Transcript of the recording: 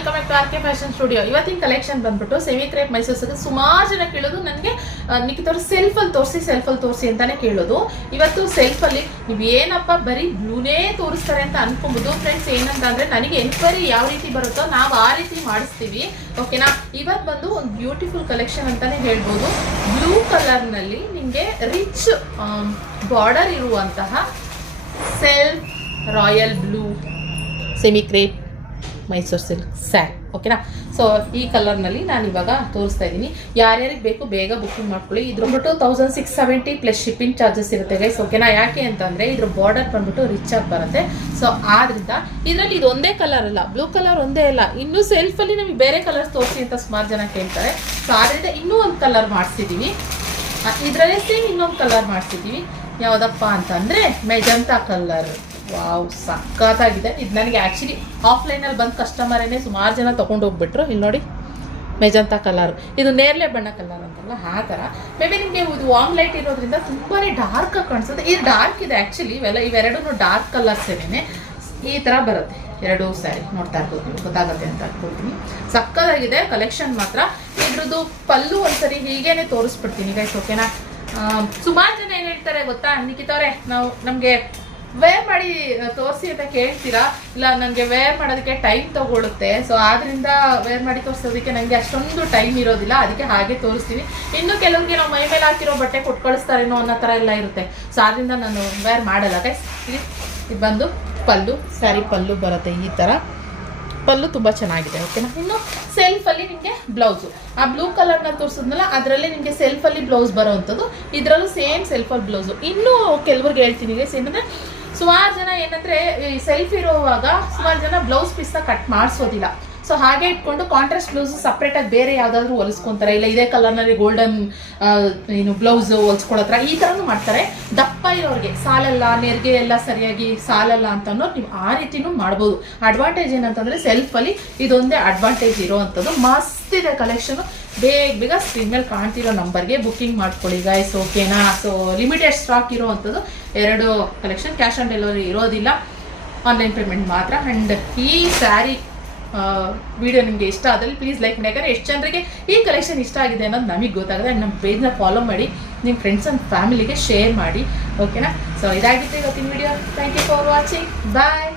Welcome back to R K fashion studio. ಇವತ್ತಿನ collection ಬಂದ್ಬಿಟ್ಟು semi crepe Mysuru silk. ಸುಮಾರು ಜನ ಕೇಳೋದು ನನಗೆ ನಿಖಿತವ್ರು ಸೆಲ್ಫಲ್ಲಿ ತೋರಿಸಿ ಅಂತಾನೆ ಕೇಳೋದು. ಇವತ್ತು ಸೆಲ್ಫಲ್ಲಿ ನೀವು ಏನಪ್ಪ ಬರೀ ಬ್ಲೂನೇ ತೋರಿಸ್ತಾರೆ ಅಂತ ಅನ್ಕೊಬೋದು ಫ್ರೆಂಡ್ಸ್. ಏನಂತ ಅಂದ್ರೆ ನನಗೆ ಎನ್ಕ್ವೈರಿ ಯಾವ ರೀತಿ ಬರುತ್ತೋ ನಾವು ಆ ರೀತಿ ಮಾಡಿಸ್ತೀವಿ, ಓಕೆನಾ. ಇವತ್ತು ಬಂದು ಒಂದು ಬ್ಯೂಟಿಫುಲ್ ಕಲೆಕ್ಷನ್ ಅಂತಾನೆ ಹೇಳ್ಬೋದು. ಬ್ಲೂ ಕಲರ್ನಲ್ಲಿ ನಿಮಗೆ ರಿಚ್ ಬಾರ್ಡರ್ ಇರುವಂತಹ self royal blue semi crepe Mysuru silk sari, ಓಕೆನಾ. ಸೊ ಈ ಕಲರ್ನಲ್ಲಿ ನಾನು ಇವಾಗ ತೋರಿಸ್ತಾ ಇದ್ದೀನಿ. ಯಾರ್ಯಾರಿಗೆ ಬೇಕು ಬೇಗ ಬುಕ್ಕಿಂಗ್ ಮಾಡ್ಕೊಳ್ಳಿ. ಇದ್ರ ಬಂದ್ಬಿಟ್ಟು 1670 ಪ್ಲಸ್ ಶಿಪ್ಪಿಂಗ್ ಚಾರ್ಜಸ್ ಇರುತ್ತೆ ಗೈಸ್, ಓಕೆನಾ. ಯಾಕೆ ಅಂತಂದರೆ ಇದ್ರ ಬಾರ್ಡರ್ ಬಂದ್ಬಿಟ್ಟು ರಿಚ್ ಆಗಿ ಬರುತ್ತೆ. ಸೊ ಆದ್ರಿಂದ ಇದರಲ್ಲಿ ಇದು ಒಂದೇ ಕಲರ್ ಅಲ್ಲ, ಬ್ಲೂ ಕಲರ್ ಒಂದೇ ಅಲ್ಲ, ಇನ್ನೂ ಸೆಲ್ಫಲ್ಲಿ ನಮಗೆ ಬೇರೆ ಕಲರ್ಸ್ ತೋರಿಸಿ ಅಂತ ಸುಮಾರು ಜನ ಕೇಳ್ತಾರೆ. ಸೊ ಆದ್ರಿಂದ ಇನ್ನೂ ಒಂದು ಕಲರ್ ಮಾಡಿಸಿದ್ದೀವಿ. ಇದರಲ್ಲೇ ಸೇಮ್ ಇನ್ನೊಂದು ಕಲರ್ ಮಾಡಿಸಿದ್ದೀವಿ. ಯಾವುದಪ್ಪ ಅಂತಂದರೆ ಮೆಜಂತಾ ಕಲರ್. ವಾವ್, ಸಖತ್ತಾಗಿದೆ. ಇದು ನನಗೆ ಆ್ಯಕ್ಚುಲಿ ಆಫ್ಲೈನಲ್ಲಿ ಬಂದು ಕಸ್ಟಮರೇನೆ ಸುಮಾರು ಜನ ತೊಗೊಂಡು ಹೋಗ್ಬಿಟ್ರು. ಇಲ್ಲಿ ನೋಡಿ, ಮೆಜಂತಾ ಕಲರ್, ಇದು ನೇರಳೆ ಬಣ್ಣ ಕಲರ್ ಅಂತಲ್ಲ ಆ ಥರ. ಮೇ ಬಿ ನಿಮಗೆ ಇದು ವಾಮ್ ಲೈಟ್ ಇರೋದ್ರಿಂದ ತುಂಬಾ ಡಾರ್ಕಾಗಿ ಕಾಣಿಸುತ್ತೆ. ಇದು ಡಾರ್ಕ್ ಇದೆ ಆ್ಯಕ್ಚುಲಿ. ಇವೆರಡೂ ಡಾರ್ಕ್ ಕಲರ್ಸ್ ಏನೇ ಈ ಥರ ಬರುತ್ತೆ. ಎರಡು ಸ್ಯಾರಿ ನೋಡ್ತಾ ಇರ್ಬೋದು, ನೀವು ಗೊತ್ತಾಗುತ್ತೆ ಅಂತ ಅನ್ಕೊಳ್ತೀನಿ. ಸಕ್ಕತ್ತಾಗಿದೆ ಕಲೆಕ್ಷನ್ ಮಾತ್ರ. ಇದ್ರದ್ದು ಪಲ್ಲು ಒಂದ್ಸರಿ ಹೀಗೇನೆ ತೋರಿಸ್ಬಿಡ್ತೀನಿ ಗೈಸ್, ಓಕೆನಾ. ಸುಮಾರು ಜನ ಏನು ಹೇಳ್ತಾರೆ ಗೊತ್ತಾ, ನಿಖಿತವ್ರೆ ನಮಗೆ ವೇರ್ ಮಾಡಿ ತೋರಿಸಿ ಅಂತ ಕೇಳ್ತೀರಾ. ಇಲ್ಲ, ನನಗೆ ವೇರ್ ಮಾಡೋದಕ್ಕೆ ಟೈಮ್ ತಗೊಳುತ್ತೆ. ಸೊ ಆದ್ರಿಂದ ವೇರ್ ಮಾಡಿ ತೋರಿಸೋದಕ್ಕೆ ನನಗೆ ಅಷ್ಟೊಂದು ಟೈಮ್ ಇರೋದಿಲ್ಲ, ಅದಕ್ಕೆ ಹಾಗೆ ತೋರಿಸ್ತೀನಿ. ಇನ್ನು ಕೆಲವರಿಗೆ ನಾವು ಮೈ ಮೇಲೆ ಹಾಕಿರೋ ಬಟ್ಟೆ ಕೊಟ್ಟು ಕಳಿಸ್ತಾರೇನೋ ಅನ್ನೋ ಥರ ಎಲ್ಲ ಇರುತ್ತೆ. ಸೊ ಆದ್ರಿಂದ ನಾನು ವೇರ್ ಮಾಡಲ್ಲ ಗೈಸ್. ಇದು ಬಂದು ಪಲ್ಲು, ಸ್ಯಾರಿ ಪಲ್ಲು ಬರುತ್ತೆ ಈ ಥರ. ಪಲ್ಲು ತುಂಬ ಚೆನ್ನಾಗಿದೆ, ಓಕೆನಾ. ಇನ್ನು ಸೆಲ್ಫಲ್ಲಿ ನಿಮಗೆ ಬ್ಲೌಸು, ಆ ಬ್ಲೂ ಕಲರ್ನ ತೋರಿಸಿದ್ನಲ್ಲ ಅದರಲ್ಲೇ ನಿಮಗೆ ಸೆಲ್ಫಲ್ಲಿ ಬ್ಲೌಸ್ ಬರೋವಂಥದ್ದು. ಇದರಲ್ಲೂ ಸೇಮ್ ಸೆಲ್ಫಲ್ಲಿ ಬ್ಲೌಸು. ಇನ್ನೂ ಕೆಲವ್ರಿಗೆ ಹೇಳ್ತೀನಿ ಗೈಸ್, ಏನಂದರೆ ಸುಮಾರು ಜನ ಏನಂದರೆ ಈ ಸೆಲ್ಫ್ ಇರೋವಾಗ ಸುಮಾರು ಜನ ಬ್ಲೌಸ್ ಪೀಸ್ನ ಕಟ್ ಮಾಡಿಸೋದಿಲ್ಲ. ಸೊ ಹಾಗೆ ಇಟ್ಕೊಂಡು ಕಾಂಟ್ರಾಸ್ಟ್ ಬ್ಲೌಸು ಸಪ್ರೇಟಾಗಿ ಬೇರೆ ಯಾವುದಾದ್ರೂ ಹೊಲಿಸ್ಕೊತಾರೆ. ಇಲ್ಲ ಇದೇ ಕಲರ್ನಲ್ಲಿ ಗೋಲ್ಡನ್ ಬ್ಲೌಸು ಹೊಲ್ಸ್ಕೊಳತ್ರ ಈ ಥರನೂ ಮಾಡ್ತಾರೆ. ದಪ್ಪ ಇರೋರಿಗೆ ಸಾಲಲ್ಲ, ನೆರಿಗೆ ಎಲ್ಲ ಸರಿಯಾಗಿ ಸಾಲಲ್ಲ ಅಂತ ಅನ್ನೋದು ನೀವು ಆ ರೀತಿನೂ ಮಾಡ್ಬೋದು. ಅಡ್ವಾಂಟೇಜ್ ಏನಂತಂದರೆ ಸೆಲ್ಫಲ್ಲಿ ಇದೊಂದೇ ಅಡ್ವಾಂಟೇಜ್ ಇರೋವಂಥದ್ದು. ಮಸ್ತ್ ಇದೆ ಕಲೆಕ್ಷನು. ಬೇಗ ಸ್ಕ್ರೀನ್ ಮೇಲೆ ಕಾಣ್ತಿರೋ ನಂಬರ್ಗೆ ಬುಕ್ಕಿಂಗ್ ಮಾಡ್ಕೊಳ್ಳಿ ಗೈಸ್, ಓಕೆನಾ. ಸೊ ಲಿಮಿಟೆಡ್ ಸ್ಟಾಕ್ ಇರೋವಂಥದ್ದು. 2 ಕಲೆಕ್ಷನ್, ಕ್ಯಾಶ್ ಆನ್ ಡೆಲಿವರಿ ಇರೋದಿಲ್ಲ, ಆನ್ಲೈನ್ ಪೇಮೆಂಟ್ ಮಾತ್ರ. ಆ್ಯಂಡ್ ಈ ಸ್ಯಾರಿ ವಿಡಿಯೋ ನಿಮಗೆ ಇಷ್ಟ ಆದಲ್ಲಿ ಪ್ಲೀಸ್ ಲೈಕ್ ಮಾಡಿ. ಯಾಕಂದರೆ ಎಷ್ಟು ಜನರಿಗೆ ಈ ಕಲೆಕ್ಷನ್ ಇಷ್ಟ ಆಗಿದೆ ಅನ್ನೋದು ನಮಗೆ ಗೊತ್ತಾಗಿದೆ. ಆ್ಯಂಡ್ ನಮ್ಮ ಪೇಜ್ನ ಫಾಲೋ ಮಾಡಿ, ನಿಮ್ಮ ಫ್ರೆಂಡ್ಸ್ ಆ್ಯಂಡ್ ಫ್ಯಾಮಿಲಿಗೆ ಶೇರ್ ಮಾಡಿ, ಓಕೆನಾ. ಸೊ ಇದಾಗಿತ್ತು ಇವತ್ತಿನ video. Thank you for watching. Bye.